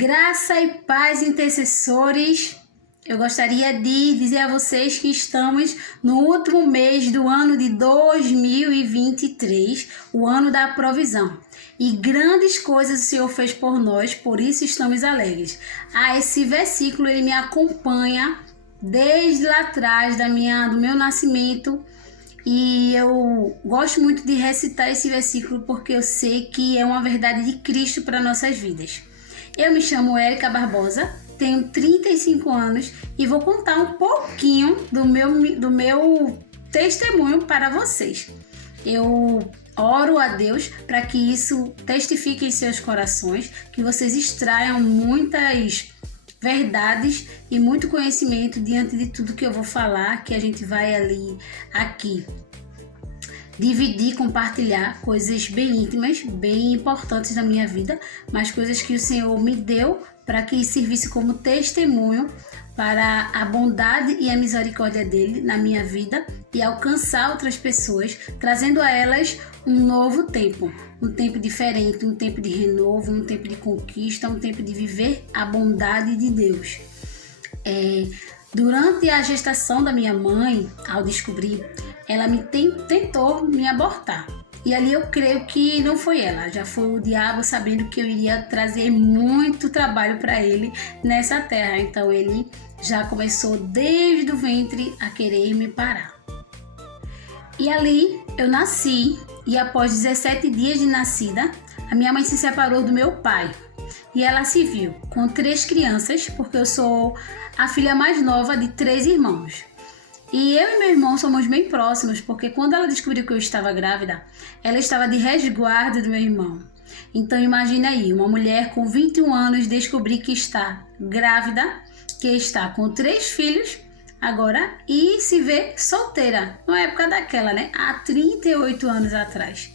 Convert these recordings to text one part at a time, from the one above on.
Graça e paz, intercessores. Eu gostaria de dizer a vocês que estamos no último mês do ano de 2023, o ano da provisão. E grandes coisas o Senhor fez por nós, por isso estamos alegres. Esse versículo ele me acompanha desde lá atrás do meu nascimento. E eu gosto muito de recitar esse versículo porque eu sei que é uma verdade de Cristo para nossas vidas. Eu me chamo Érica Barbosa, tenho 35 anos e vou contar um pouquinho do meu testemunho para vocês. Eu oro a Deus para que isso testifique em seus corações, que vocês extraiam muitas verdades e muito conhecimento diante de tudo que eu vou falar, que a gente vai aqui dividir, compartilhar coisas bem íntimas, bem importantes na minha vida, mas coisas que o Senhor me deu para que servisse como testemunho para a bondade e a misericórdia dele na minha vida e alcançar outras pessoas, trazendo a elas um novo tempo, um tempo diferente, um tempo de renovo, um tempo de conquista, um tempo de viver a bondade de Deus. Durante a gestação da minha mãe, ao descobrir, ela tentou me abortar. E ali eu creio que não foi ela, já foi o diabo sabendo que eu iria trazer muito trabalho para ele nessa terra. Então ele já começou desde o ventre a querer me parar. E ali eu nasci e após 17 dias de nascida, a minha mãe se separou do meu pai. E ela se viu com 3 crianças, porque eu sou a filha mais nova de 3 irmãos. E eu e meu irmão somos bem próximos, porque quando ela descobriu que eu estava grávida, ela estava de resguardo do meu irmão. Então imagine aí, uma mulher com 21 anos descobrir que está grávida, que está com 3 filhos agora e se vê solteira, na época daquela, né? Há 38 anos atrás.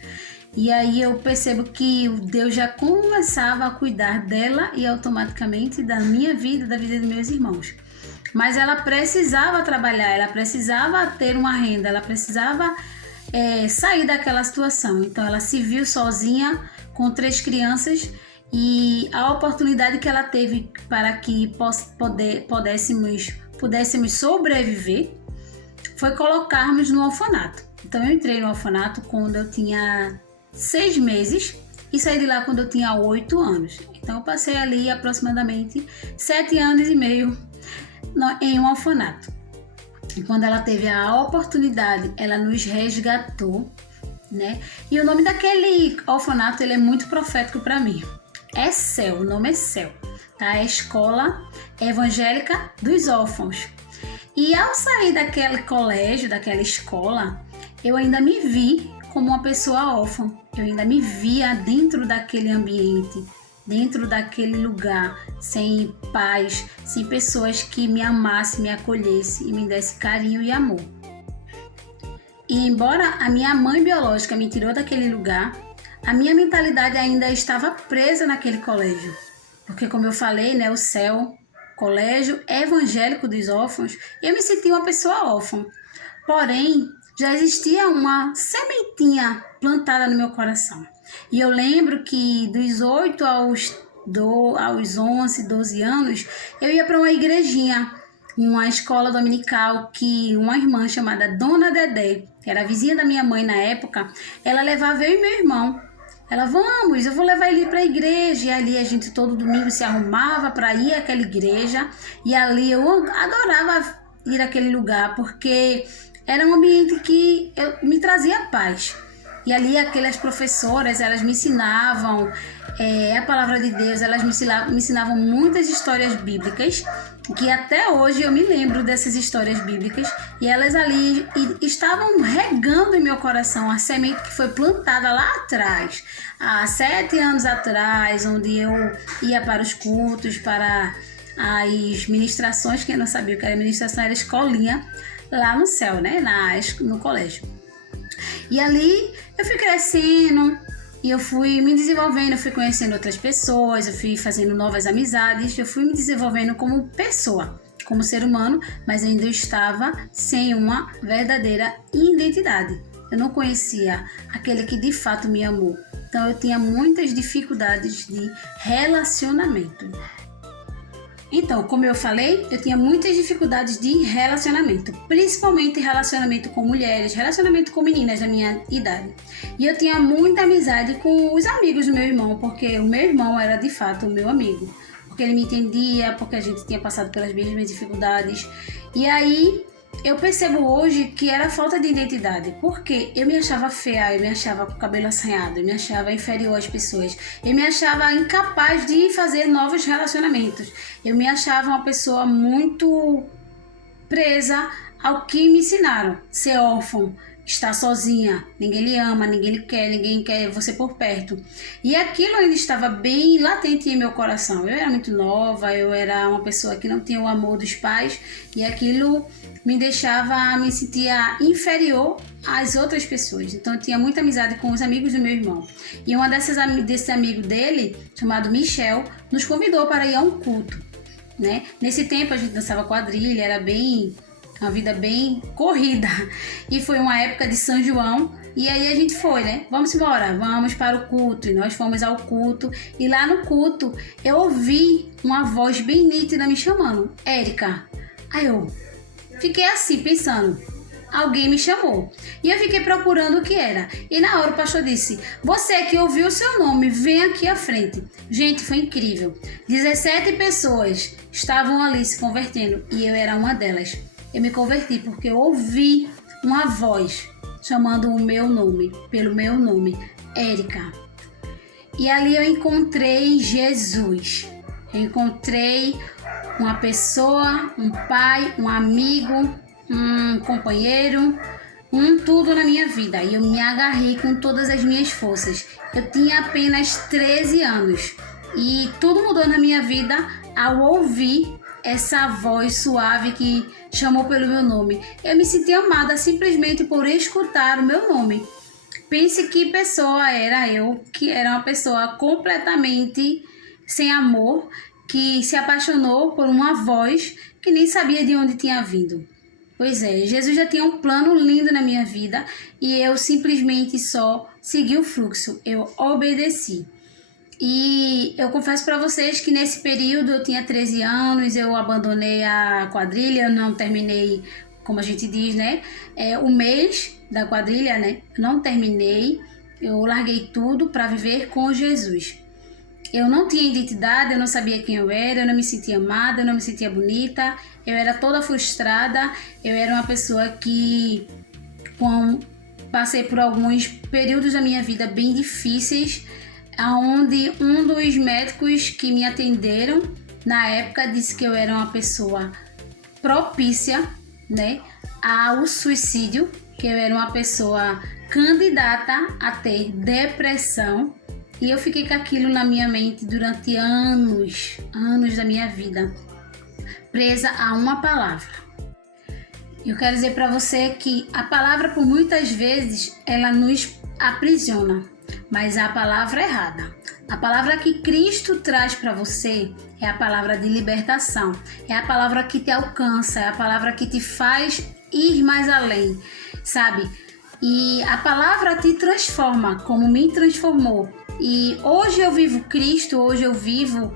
E aí eu percebo que Deus já começava a cuidar dela e automaticamente da minha vida, da vida dos meus irmãos. Mas ela precisava trabalhar, ela precisava ter uma renda, ela precisava sair daquela situação. Então ela se viu sozinha com 3 crianças e a oportunidade que ela teve para que pudéssemos sobreviver foi colocarmos no orfanato. Então eu entrei no orfanato quando eu tinha 6 meses e saí de lá quando eu tinha 8 anos. Então eu passei ali aproximadamente 7 anos e meio em um orfanato. E quando ela teve a oportunidade, ela nos resgatou, né? E o nome daquele orfanato, ele é muito profético para mim. É CEL, o nome é CEL, tá? É a Escola Evangélica dos Órfãos. E ao sair daquele colégio, daquela escola, eu ainda me vi como uma pessoa órfã. Eu ainda me via dentro daquele ambiente, dentro daquele lugar, sem pais, sem pessoas que me amassem, me acolhessem e me dessem carinho e amor. E embora a minha mãe biológica me tirou daquele lugar, a minha mentalidade ainda estava presa naquele colégio. Porque como eu falei, né, o CEL, Colégio Evangélico dos Órfãos, eu me sentia uma pessoa órfã. Porém, já existia uma sementinha plantada no meu coração. E eu lembro que dos 8 aos 11, 12 anos, eu ia para uma igrejinha, uma escola dominical que uma irmã chamada Dona Dedé, que era vizinha da minha mãe na época, ela levava eu e meu irmão. Ela, vamos, eu vou levar ele para a igreja. E ali a gente todo domingo se arrumava para ir àquela igreja. E ali eu adorava ir àquele lugar, porque era um ambiente que me trazia paz. E ali aquelas professoras, elas me ensinavam a palavra de Deus, elas me ensinavam muitas histórias bíblicas, que até hoje eu me lembro dessas histórias bíblicas, e elas ali estavam regando em meu coração a semente que foi plantada lá atrás, há 7 anos atrás, onde eu ia para os cultos, para as ministrações. Quem não sabia o que era ministração, era escolinha lá no céu, né? No colégio. E ali eu fui crescendo e eu fui me desenvolvendo, eu fui conhecendo outras pessoas, eu fui fazendo novas amizades, eu fui me desenvolvendo como pessoa, como ser humano, mas ainda eu estava sem uma verdadeira identidade. Eu não conhecia aquele que de fato me amou. Então eu tinha muitas dificuldades de relacionamento. Então, como eu falei, eu tinha muitas dificuldades de relacionamento, principalmente relacionamento com mulheres, relacionamento com meninas da minha idade. E eu tinha muita amizade com os amigos do meu irmão, porque o meu irmão era de fato o meu amigo. Porque ele me entendia, porque a gente tinha passado pelas mesmas dificuldades. E aí eu percebo hoje que era falta de identidade, porque eu me achava feia, eu me achava com o cabelo assanhado, eu me achava inferior às pessoas, eu me achava incapaz de fazer novos relacionamentos, eu me achava uma pessoa muito presa ao que me ensinaram, ser órfão, estar sozinha, ninguém lhe ama, ninguém quer você por perto. E aquilo ainda estava bem latente em meu coração. Eu era muito nova, eu era uma pessoa que não tinha o amor dos pais e aquilo me deixava me sentir inferior às outras pessoas. Então eu tinha muita amizade com os amigos do meu irmão. E uma desses amigos dele, chamado Michel, nos convidou para ir a um culto, né? Nesse tempo a gente dançava quadrilha, era uma vida bem corrida. E foi uma época de São João. E aí a gente foi, né? Vamos embora, vamos para o culto. E nós fomos ao culto. E lá no culto eu ouvi uma voz bem nítida me chamando. Érica. Aí eu fiquei assim, pensando. Alguém me chamou. E eu fiquei procurando o que era. E na hora o pastor disse: você que ouviu o seu nome, vem aqui à frente. Gente, foi incrível. 17 pessoas estavam ali se convertendo. E eu era uma delas. Eu me converti porque eu ouvi uma voz chamando o meu nome, pelo meu nome, Érica. E ali eu encontrei Jesus. Eu encontrei uma pessoa, um pai, um amigo, um companheiro, um tudo na minha vida. E eu me agarrei com todas as minhas forças. Eu tinha apenas 13 anos e tudo mudou na minha vida ao ouvir essa voz suave que chamou pelo meu nome. Eu me senti amada simplesmente por escutar o meu nome. Pense que pessoa era eu, que era uma pessoa completamente sem amor, que se apaixonou por uma voz que nem sabia de onde tinha vindo. Pois é, Jesus já tinha um plano lindo na minha vida e eu simplesmente só segui o fluxo, eu obedeci. E eu confesso para vocês que nesse período eu tinha 13 anos, eu abandonei a quadrilha, eu não terminei, como a gente diz, né? O mês da quadrilha, né? Não terminei, eu larguei tudo para viver com Jesus. Eu não tinha identidade, eu não sabia quem eu era, eu não me sentia amada, eu não me sentia bonita, eu era toda frustrada, eu era uma pessoa que passei por alguns períodos da minha vida bem difíceis, onde um dos médicos que me atenderam na época disse que eu era uma pessoa propícia, né, ao suicídio, que eu era uma pessoa candidata a ter depressão. E eu fiquei com aquilo na minha mente durante anos da minha vida, presa a uma palavra. Eu quero dizer para você que a palavra, por muitas vezes, ela nos aprisiona, mas a palavra errada. A palavra que Cristo traz para você é a palavra de libertação, é a palavra que te alcança, é a palavra que te faz ir mais além, sabe? E a palavra te transforma, como me transformou. E hoje eu vivo Cristo, hoje eu vivo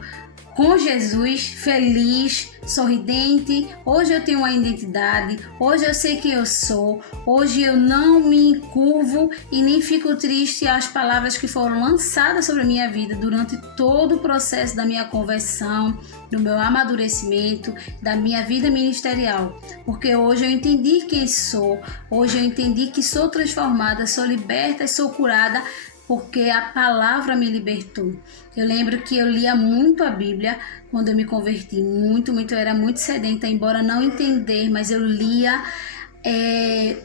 com Jesus, feliz, sorridente. Hoje eu tenho uma identidade, hoje eu sei quem eu sou, hoje eu não me encurvo e nem fico triste às palavras que foram lançadas sobre a minha vida durante todo o processo da minha conversão, do meu amadurecimento, da minha vida ministerial. Porque hoje eu entendi quem sou, hoje eu entendi que sou transformada, sou liberta e sou curada, porque a palavra me libertou. Eu lembro que eu lia muito a Bíblia quando eu me converti, muito, eu era muito sedenta, embora não entender, mas eu lia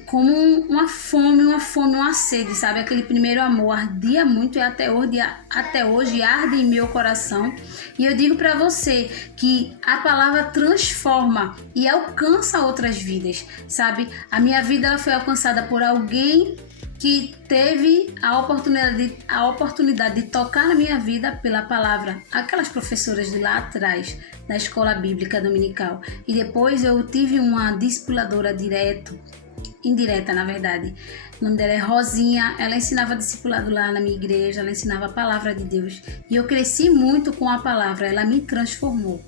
como uma fome, uma sede, sabe? Aquele primeiro amor ardia muito e até hoje arde em meu coração. E eu digo para você que a palavra transforma e alcança outras vidas, sabe? A minha vida ela foi alcançada por alguém que teve a oportunidade de tocar na minha vida pela palavra. Aquelas professoras de lá atrás, da escola bíblica dominical. E depois eu tive uma discipuladora indireta na verdade. O nome dela é Rosinha, ela ensinava discipulado lá na minha igreja, ela ensinava a palavra de Deus. E eu cresci muito com a palavra, ela me transformou.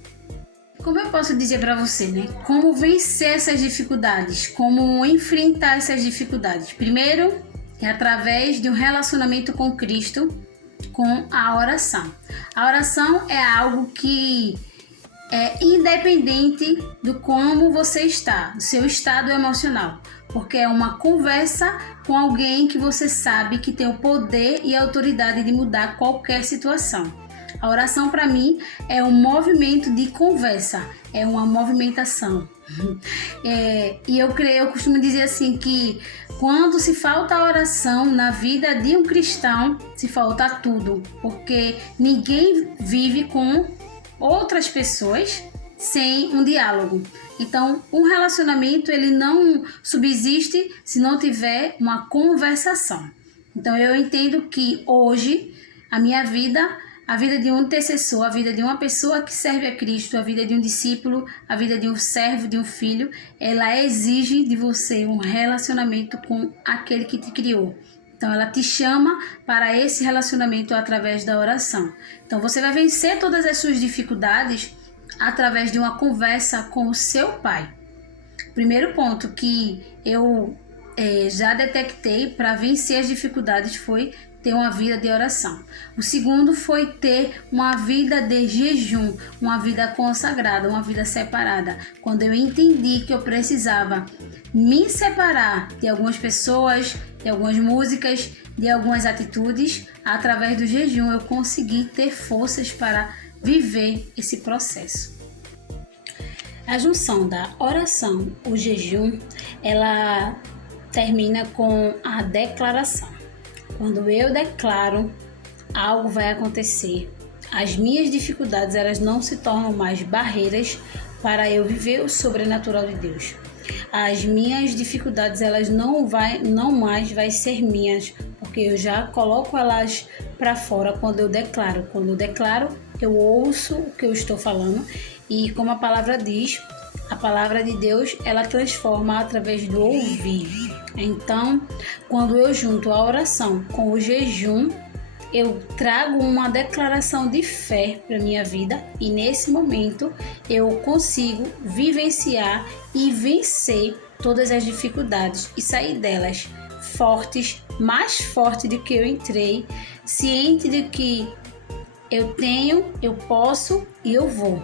Como eu posso dizer para você, né? Como vencer essas dificuldades? Como enfrentar essas dificuldades? Primeiro, é através de um relacionamento com Cristo, com a oração. A oração é algo que é independente do como você está, do seu estado emocional, porque é uma conversa com alguém que você sabe que tem o poder e a autoridade de mudar qualquer situação. A oração para mim é um movimento de conversa, é uma movimentação. E eu costumo dizer assim que quando se falta a oração na vida de um cristão, se falta tudo, porque ninguém vive com outras pessoas sem um diálogo. Então, um relacionamento ele não subsiste se não tiver uma conversação. Então, eu entendo que hoje a minha vida, a vida de um intercessor, a vida de uma pessoa que serve a Cristo, a vida de um discípulo, a vida de um servo, de um filho, ela exige de você um relacionamento com aquele que te criou. Então, ela te chama para esse relacionamento através da oração. Então, você vai vencer todas as suas dificuldades através de uma conversa com o seu pai. Primeiro ponto que eu já detectei para vencer as dificuldades foi ter uma vida de oração. O segundo foi ter uma vida de jejum, uma vida consagrada, uma vida separada. Quando eu entendi que eu precisava me separar de algumas pessoas, de algumas músicas, de algumas atitudes, através do jejum eu consegui ter forças para viver esse processo. A junção da oração, o jejum, ela termina com a declaração. Quando eu declaro, algo vai acontecer. As minhas dificuldades, elas não se tornam mais barreiras para eu viver o sobrenatural de Deus. As minhas dificuldades, elas não mais vai ser minhas, porque eu já coloco elas para fora quando eu declaro. Quando eu declaro, eu ouço o que eu estou falando e como a palavra diz, a palavra de Deus, ela transforma através do ouvir. Então, quando eu junto a oração com o jejum, eu trago uma declaração de fé para minha vida e nesse momento eu consigo vivenciar e vencer todas as dificuldades e sair delas fortes, mais forte do que eu entrei, ciente de que eu tenho, eu posso e eu vou.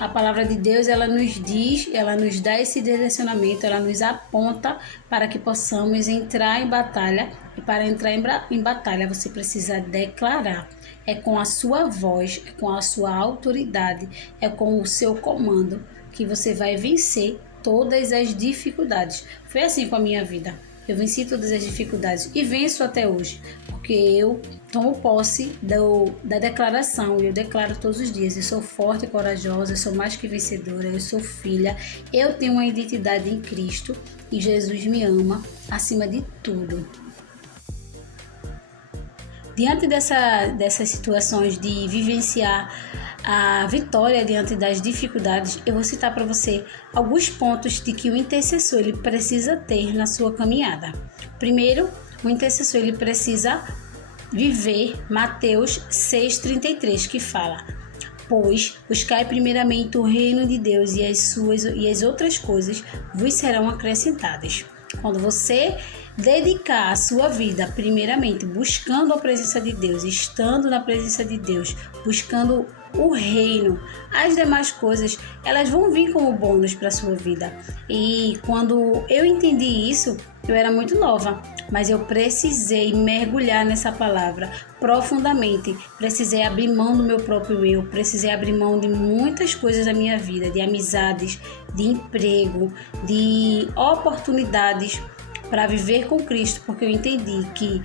A palavra de Deus, ela nos diz, ela nos dá esse direcionamento, ela nos aponta para que possamos entrar em batalha. E para entrar em batalha, você precisa declarar. É com a sua voz, é com a sua autoridade, é com o seu comando que você vai vencer todas as dificuldades. Foi assim com a minha vida. Eu venci todas as dificuldades e venço até hoje, porque eu tomo posse da declaração e eu declaro todos os dias: eu sou forte e corajosa, eu sou mais que vencedora, eu sou filha, eu tenho uma identidade em Cristo e Jesus me ama acima de tudo. Diante dessas situações de vivenciar a vitória diante das dificuldades, eu vou citar para você alguns pontos de que o intercessor ele precisa ter na sua caminhada. Primeiro, o intercessor ele precisa viver Mateus 6,33, que fala: pois buscai primeiramente o reino de Deus e as outras coisas vos serão acrescentadas. Quando você dedicar a sua vida primeiramente buscando a presença de Deus, estando na presença de Deus, buscando o reino, as demais coisas, elas vão vir como bônus para a sua vida. E quando eu entendi isso, eu era muito nova, mas eu precisei mergulhar nessa palavra profundamente, precisei abrir mão do meu próprio eu, precisei abrir mão de muitas coisas da minha vida, de amizades, de emprego, de oportunidades para viver com Cristo, porque eu entendi que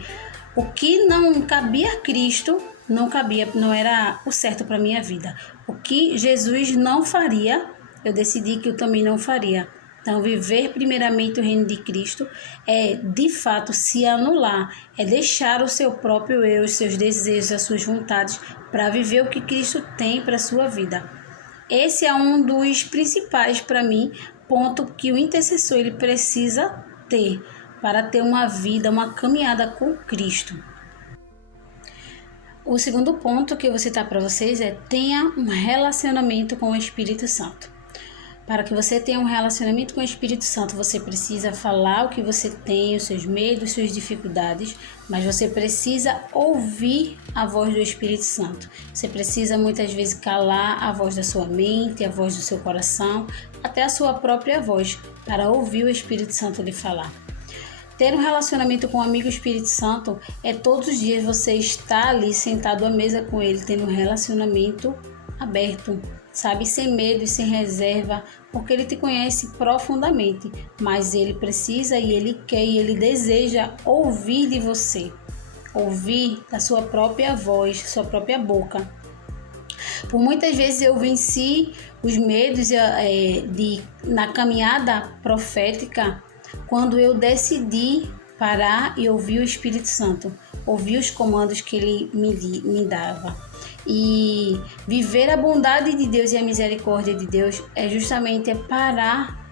o que não cabia a Cristo não era o certo para minha vida. O que Jesus não faria, eu decidi que eu também não faria. Então, viver primeiramente o reino de Cristo é, de fato, se anular, é deixar o seu próprio eu, os seus desejos, as suas vontades, para viver o que Cristo tem para a sua vida. Esse é um dos principais, para mim, pontos que o intercessor ele precisa para ter uma vida, uma caminhada com Cristo. O segundo ponto que eu vou citar para vocês é: tenha um relacionamento com o Espírito Santo. Para que você tenha um relacionamento com o Espírito Santo, você precisa falar o que você tem, os seus medos, suas dificuldades, mas você precisa ouvir a voz do Espírito Santo. Você precisa muitas vezes calar a voz da sua mente, a voz do seu coração, até a sua própria voz, para ouvir o Espírito Santo lhe falar. Ter um relacionamento com o amigo Espírito Santo é todos os dias você estar ali sentado à mesa com ele, tendo um relacionamento aberto, sabe, sem medo e sem reserva, porque ele te conhece profundamente, mas ele precisa e ele quer e ele deseja ouvir de você, ouvir da sua própria voz, sua própria boca. Por muitas vezes eu venci os medos na caminhada profética quando eu decidi parar e ouvir o Espírito Santo, ouvir os comandos que ele me dava. E viver a bondade de Deus e a misericórdia de Deus é justamente parar,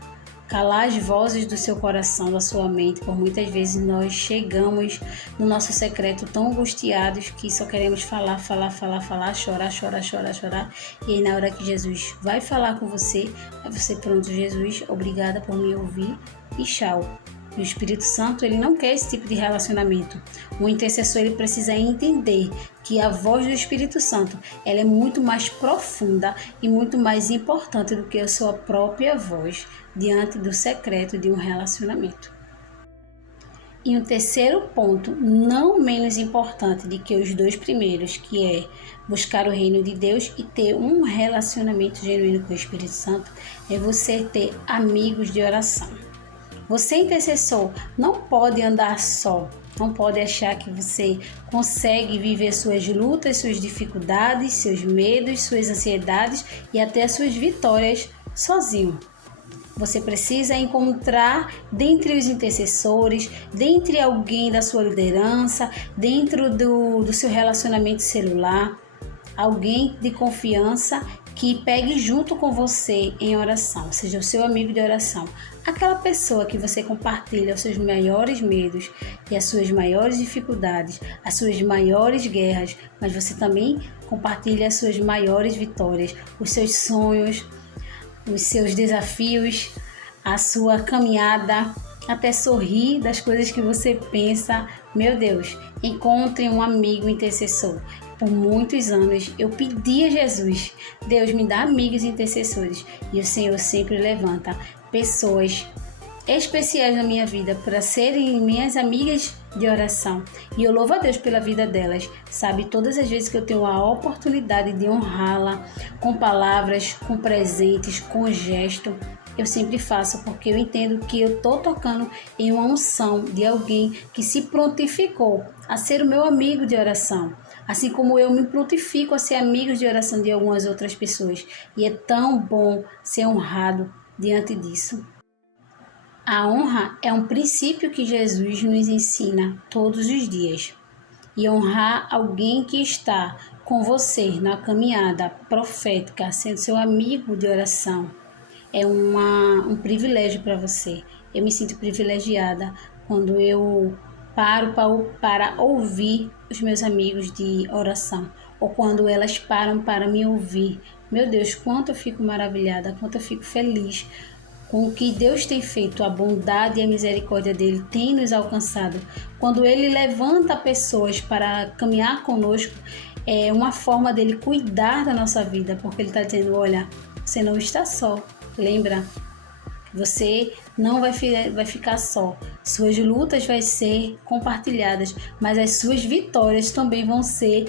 calar as vozes do seu coração, da sua mente. Por muitas vezes nós chegamos no nosso secreto tão angustiados que só queremos falar, chorar. E aí na hora que Jesus vai falar com você, aí você, pronto, Jesus, obrigada por me ouvir e tchau. E o Espírito Santo, ele não quer esse tipo de relacionamento. O intercessor, ele precisa entender que a voz do Espírito Santo, ela é muito mais profunda e muito mais importante do que a sua própria voz diante do secreto de um relacionamento. E um terceiro ponto, não menos importante do que os dois primeiros, que é buscar o reino de Deus e ter um relacionamento genuíno com o Espírito Santo, é você ter amigos de oração. Você, intercessor, não pode andar só, não pode achar que você consegue viver suas lutas, suas dificuldades, seus medos, suas ansiedades e até as suas vitórias sozinho. Você precisa encontrar dentre os intercessores, dentre alguém da sua liderança, dentro do seu relacionamento celular, alguém de confiança que pegue junto com você em oração, seja o seu amigo de oração, aquela pessoa que você compartilha os seus maiores medos e as suas maiores dificuldades, as suas maiores guerras, mas você também compartilha as suas maiores vitórias, os seus sonhos, os seus desafios, a sua caminhada, até sorrir das coisas que você pensa. Meu Deus, encontre um amigo intercessor. Por muitos anos eu pedi a Jesus: Deus, me dá amigos intercessores, e o Senhor sempre levanta pessoas especiais na minha vida para serem minhas amigas de oração, e eu louvo a Deus pela vida delas, sabe, todas as vezes que eu tenho a oportunidade de honrá-la com palavras, com presentes, com gesto, eu sempre faço, porque eu entendo que eu estou tocando em uma unção de alguém que se prontificou a ser o meu amigo de oração, assim como eu me prontifico a ser amigo de oração de algumas outras pessoas, e é tão bom ser honrado diante disso. A honra é um princípio que Jesus nos ensina todos os dias. E honrar alguém que está com você na caminhada profética, sendo seu amigo de oração, é um privilégio para você. Eu me sinto privilegiada quando eu paro para ouvir os meus amigos de oração, ou quando elas param para me ouvir. Meu Deus, quanto eu fico maravilhada, quanto eu fico feliz com o que Deus tem feito, a bondade e a misericórdia dele tem nos alcançado. Quando ele levanta pessoas para caminhar conosco, é uma forma dele cuidar da nossa vida, porque ele está dizendo: olha, você não está só, lembra? Você não vai ficar só. Suas lutas vão ser compartilhadas, mas as suas vitórias também vão ser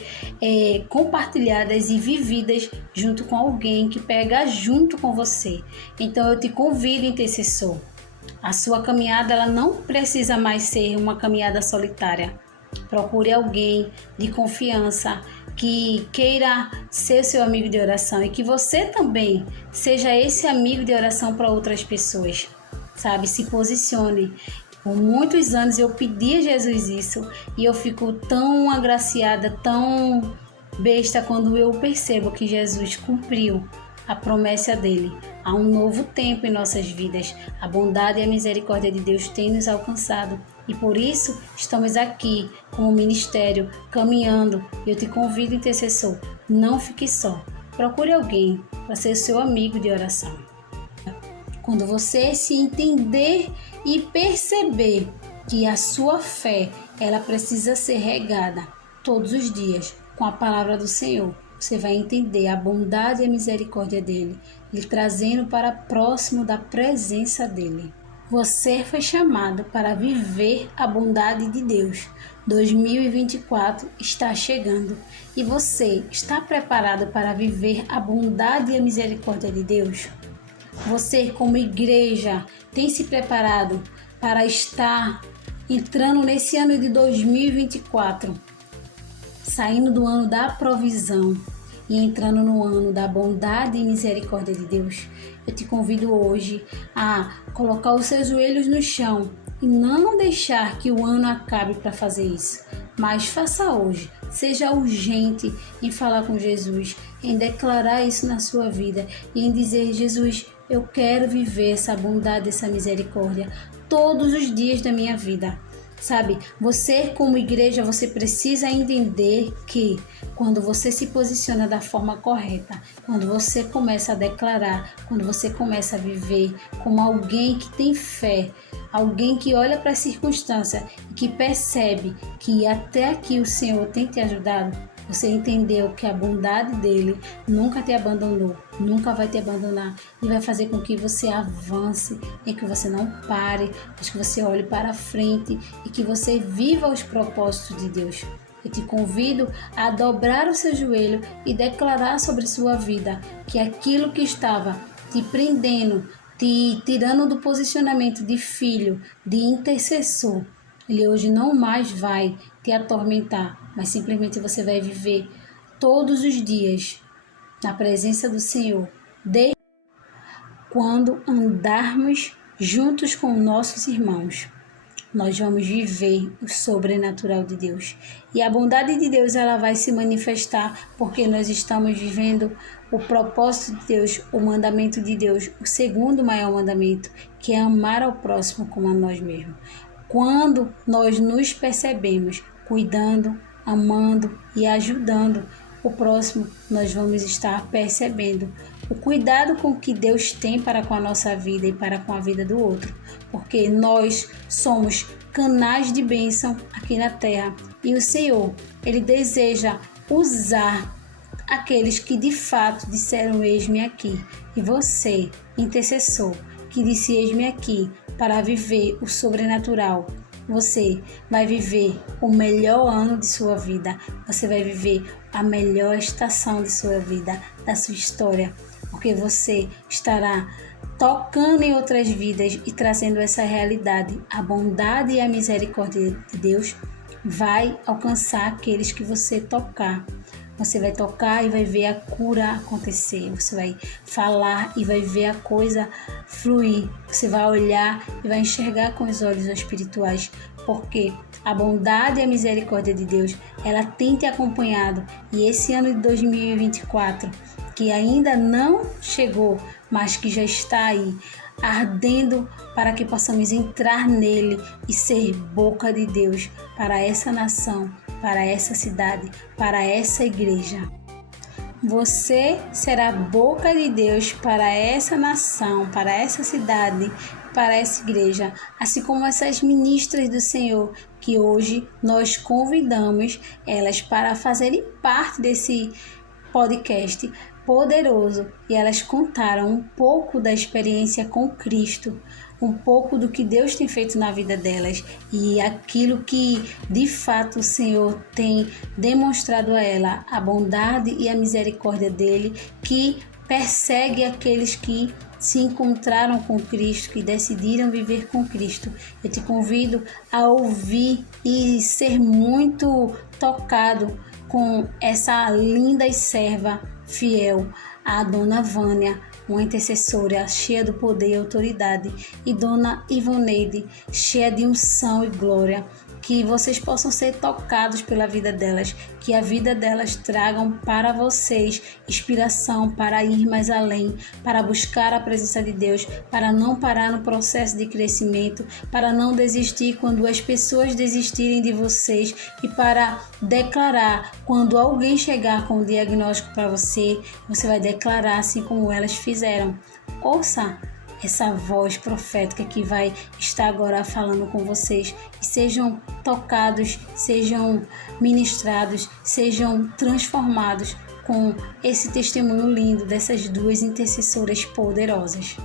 compartilhadas e vividas junto com alguém que pega junto com você. Então eu te convido, intercessor. A sua caminhada, ela não precisa mais ser uma caminhada solitária. Procure alguém de confiança que queira ser seu amigo de oração, e que você também seja esse amigo de oração para outras pessoas, sabe? Se posicione. Por muitos anos eu pedi a Jesus isso, e eu fico tão agraciada, tão besta quando eu percebo que Jesus cumpriu a promessa dele. Há um novo tempo em nossas vidas. A bondade e a misericórdia de Deus têm nos alcançado. E por isso estamos aqui como ministério caminhando. Eu te convido, intercessor, não fique só. Procure alguém para ser seu amigo de oração. Quando você se entender e perceber que a sua fé, ela precisa ser regada todos os dias com a palavra do Senhor, você vai entender a bondade e a misericórdia dele, lhe trazendo para próximo da presença dele. Você foi chamado para viver a bondade de Deus. 2024 está chegando e você está preparado para viver a bondade e a misericórdia de Deus? Você, como igreja, tem se preparado para estar entrando nesse ano de 2024, saindo do ano da provisão e entrando no ano da bondade e misericórdia de Deus? Eu te convido hoje a colocar os seus joelhos no chão e não deixar que o ano acabe para fazer isso. Mas faça hoje. Seja urgente em falar com Jesus, em declarar isso na sua vida e em dizer: Jesus, eu quero viver essa bondade, essa misericórdia todos os dias da minha vida. Sabe, você como igreja, você precisa entender que quando você se posiciona da forma correta, quando você começa a declarar, quando você começa a viver como alguém que tem fé, alguém que olha para a circunstância e que percebe que até aqui o Senhor tem te ajudado, você entendeu que a bondade dele nunca te abandonou, nunca vai te abandonar e vai fazer com que você avance e que você não pare, mas que você olhe para frente e que você viva os propósitos de Deus. Eu te convido a dobrar o seu joelho e declarar sobre sua vida que aquilo que estava te prendendo, te tirando do posicionamento de filho, de intercessor, ele hoje não mais vai te atormentar, mas simplesmente você vai viver todos os dias na presença do Senhor, desde quando andarmos juntos com nossos irmãos. Nós vamos viver o sobrenatural de Deus. E a bondade de Deus, ela vai se manifestar porque nós estamos vivendo o propósito de Deus, o mandamento de Deus, o segundo maior mandamento, que é amar ao próximo como a nós mesmos. Quando nós nos percebemos cuidando, amando e ajudando o próximo, nós vamos estar percebendo o cuidado com que Deus tem para com a nossa vida e para com a vida do outro, porque nós somos canais de bênção aqui na terra e o Senhor, ele deseja usar aqueles que de fato disseram: eis-me aqui. E você, intercessor, que disse: eis-me aqui, para viver o sobrenatural, você vai viver o melhor ano de sua vida, você vai viver a melhor estação de sua vida, da sua história, porque você estará tocando em outras vidas e trazendo essa realidade. A bondade e a misericórdia de Deus vai alcançar aqueles que você tocar. Você vai tocar e vai ver a cura acontecer. Você vai falar e vai ver a coisa fluir. Você vai olhar e vai enxergar com os olhos espirituais. Porque a bondade e a misericórdia de Deus, ela tem te acompanhado. E esse ano de 2024, que ainda não chegou, mas que já está aí, ardendo para que possamos entrar nele e ser boca de Deus para essa nação, para essa cidade, para essa igreja. Você será boca de Deus para essa nação, para essa cidade, para essa igreja, assim como essas ministras do Senhor que hoje nós convidamos elas para fazerem parte desse podcast poderoso, e elas contaram um pouco da experiência com Cristo, um pouco do que Deus tem feito na vida delas e aquilo que de fato o Senhor tem demonstrado a ela, a bondade e a misericórdia dele, que persegue aqueles que se encontraram com Cristo, que decidiram viver com Cristo. Eu te convido a ouvir e ser muito tocado com essa linda e serva fiel, a Dona Vânia, uma intercessora cheia do poder e autoridade, e Dona Ivoneide, cheia de unção e glória, que vocês possam ser tocados pela vida delas, que a vida delas tragam para vocês inspiração para ir mais além, para buscar a presença de Deus, para não parar no processo de crescimento, para não desistir quando as pessoas desistirem de vocês e para declarar quando alguém chegar com um diagnóstico para você, você vai declarar assim como elas fizeram. Ouça essa voz profética que vai estar agora falando com vocês e sejam tocados, sejam ministrados, sejam transformados com esse testemunho lindo dessas duas intercessoras poderosas.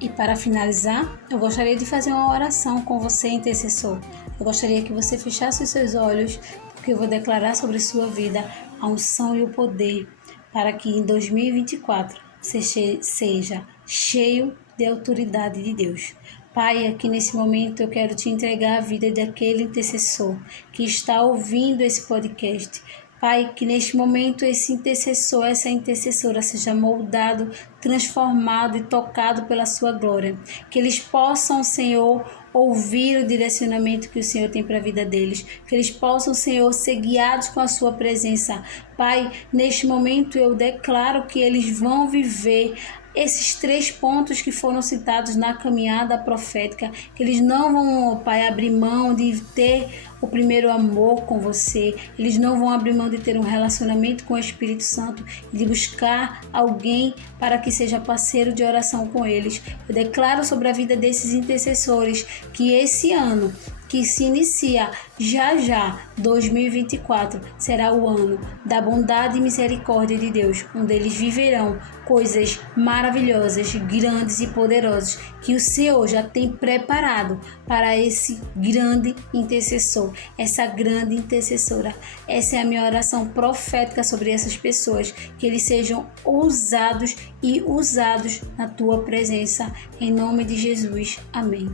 E para finalizar, eu gostaria de fazer uma oração com você, intercessor. Eu gostaria que você fechasse os seus olhos, porque eu vou declarar sobre sua vida a unção e o poder para que em 2024 você seja cheio de autoridade de Deus. Pai, aqui nesse momento eu quero te entregar a vida daquele intercessor que está ouvindo esse podcast. Pai, que neste momento esse intercessor, essa intercessora seja moldado, transformado e tocado pela sua glória. Que eles possam, Senhor, ouvir o direcionamento que o Senhor tem para a vida deles. Que eles possam, Senhor, ser guiados com a sua presença. Pai, neste momento eu declaro que eles vão viver esses 3 pontos que foram citados na caminhada profética, que eles não vão, Pai, abrir mão de ter o primeiro amor com você, eles não vão abrir mão de ter um relacionamento com o Espírito Santo e de buscar alguém para que seja parceiro de oração com eles. Eu declaro sobre a vida desses intercessores que esse ano que se inicia já, 2024, será o ano da bondade e misericórdia de Deus, onde eles viverão coisas maravilhosas, grandes e poderosas, que o Senhor já tem preparado para esse grande intercessor, essa grande intercessora. Essa é a minha oração profética sobre essas pessoas, que eles sejam ousados e usados na tua presença, em nome de Jesus. Amém.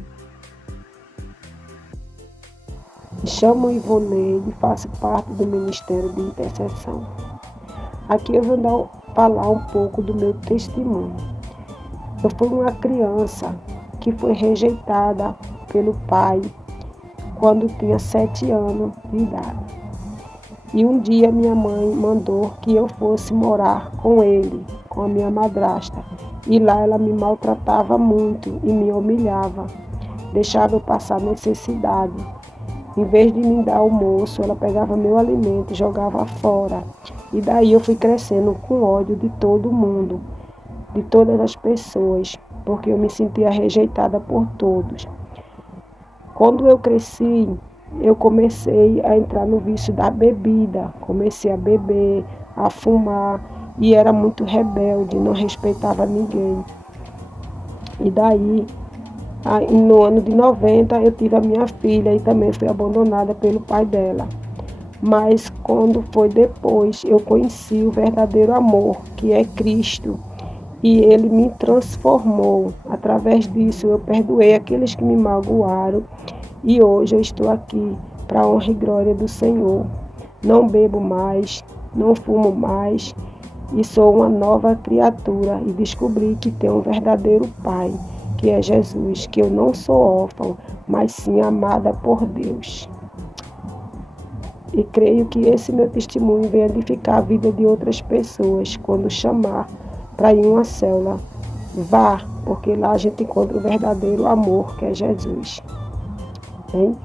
Me chamo Ivonei e faço parte do Ministério de Intercessão. Aqui eu vou falar um pouco do meu testemunho. Eu fui uma criança que foi rejeitada pelo pai quando tinha 7 anos de idade. E um dia minha mãe mandou que eu fosse morar com ele, com a minha madrasta. E lá ela me maltratava muito e me humilhava, deixava eu passar necessidade. Em vez de me dar almoço, ela pegava meu alimento e jogava fora. E daí eu fui crescendo com ódio de todo mundo, de todas as pessoas, porque eu me sentia rejeitada por todos. Quando eu cresci, eu comecei a entrar no vício da bebida. Comecei a beber, a fumar e era muito rebelde, não respeitava ninguém. E daí, no ano de 90, eu tive a minha filha e também fui abandonada pelo pai dela. Mas quando foi depois, eu conheci o verdadeiro amor, que é Cristo. E ele me transformou. Através disso, eu perdoei aqueles que me magoaram. E hoje eu estou aqui para a honra e glória do Senhor. Não bebo mais, não fumo mais. E sou uma nova criatura. E descobri que tenho um verdadeiro Pai, que é Jesus, que eu não sou órfã, mas sim amada por Deus. E creio que esse meu testemunho vem edificar a vida de outras pessoas. Quando chamar para ir uma célula, vá, porque lá a gente encontra o verdadeiro amor, que é Jesus. Hein?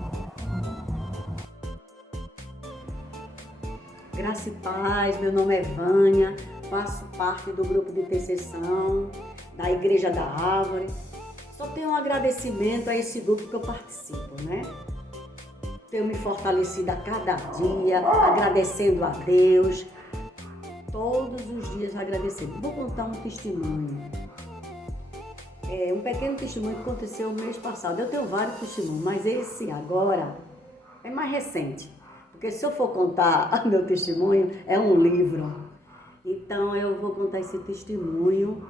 Graça e paz, meu nome é Vânia, faço parte do grupo de intercessão da Igreja da Árvore. Só tenho um agradecimento a esse grupo que eu participo, né? Tenho me fortalecido a cada dia, agradecendo a Deus, todos os dias agradecendo. Vou contar um testemunho. Um pequeno testemunho que aconteceu no mês passado. Eu tenho vários testemunhos, mas esse agora é mais recente. Porque se eu for contar meu testemunho, é um livro. Então eu vou contar esse testemunho.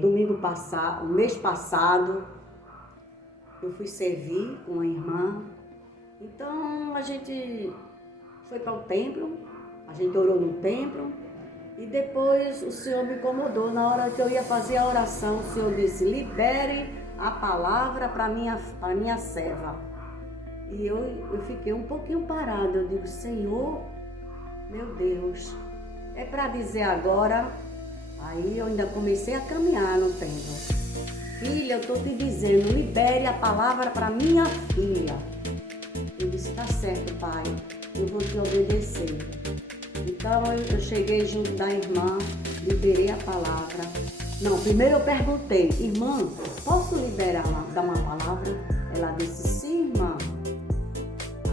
Domingo passado, o mês passado, eu fui servir com a irmã. Então a gente foi para o templo, a gente orou no templo e depois o Senhor me incomodou. Na hora que eu ia fazer a oração, o Senhor disse: libere a palavra para minha serva. E eu fiquei um pouquinho parada. Eu digo, Senhor, meu Deus, é para dizer agora. Aí eu ainda comecei a caminhar no templo. Filha, eu estou te dizendo, libere a palavra para minha filha. Eu disse, tá certo, pai, eu vou te obedecer. Então eu cheguei junto da irmã, liberei a palavra. Não, primeiro eu perguntei, irmã, posso dar uma palavra? Ela disse, sim, irmã.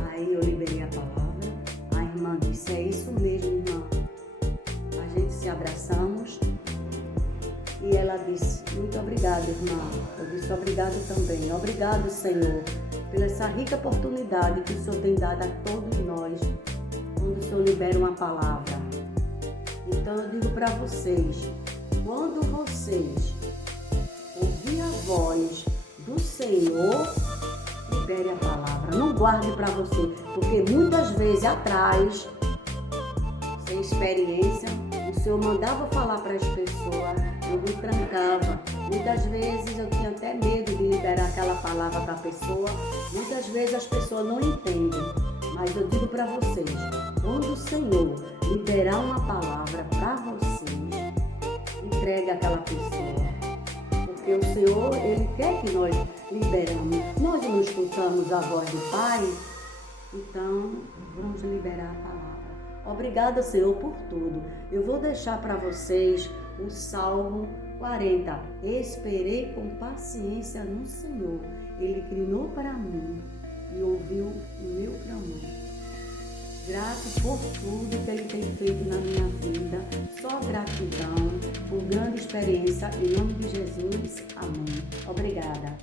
Aí eu liberei a palavra. A irmã disse, é isso mesmo, irmã. A gente se abraçamos. E ela disse, muito obrigada, irmã. Eu disse, obrigado também. Obrigado, Senhor, pela essa rica oportunidade que o Senhor tem dado a todos nós, quando o Senhor libera uma palavra. Então eu digo para vocês, quando vocês ouvirem a voz do Senhor, libere a palavra. Não guarde para você, porque muitas vezes atrás, sem experiência, o Senhor mandava falar para as pessoas, eu me trancava. Muitas vezes eu tinha até medo de liberar aquela palavra para a pessoa. Muitas vezes as pessoas não entendem. Mas eu digo para vocês, quando o Senhor liberar uma palavra para vocês, entregue aquela pessoa. Porque o Senhor, Ele quer que nós liberamos. Nós não escutamos a voz do Pai, então vamos liberar a palavra. Obrigada, Senhor, por tudo. Eu vou deixar para vocês o Salmo 40. Esperei com paciência no Senhor. Ele criou para mim e ouviu o meu clamor. Grato por tudo que Ele tem feito na minha vida. Só gratidão por grande experiência. Em nome de Jesus. Amém. Obrigada.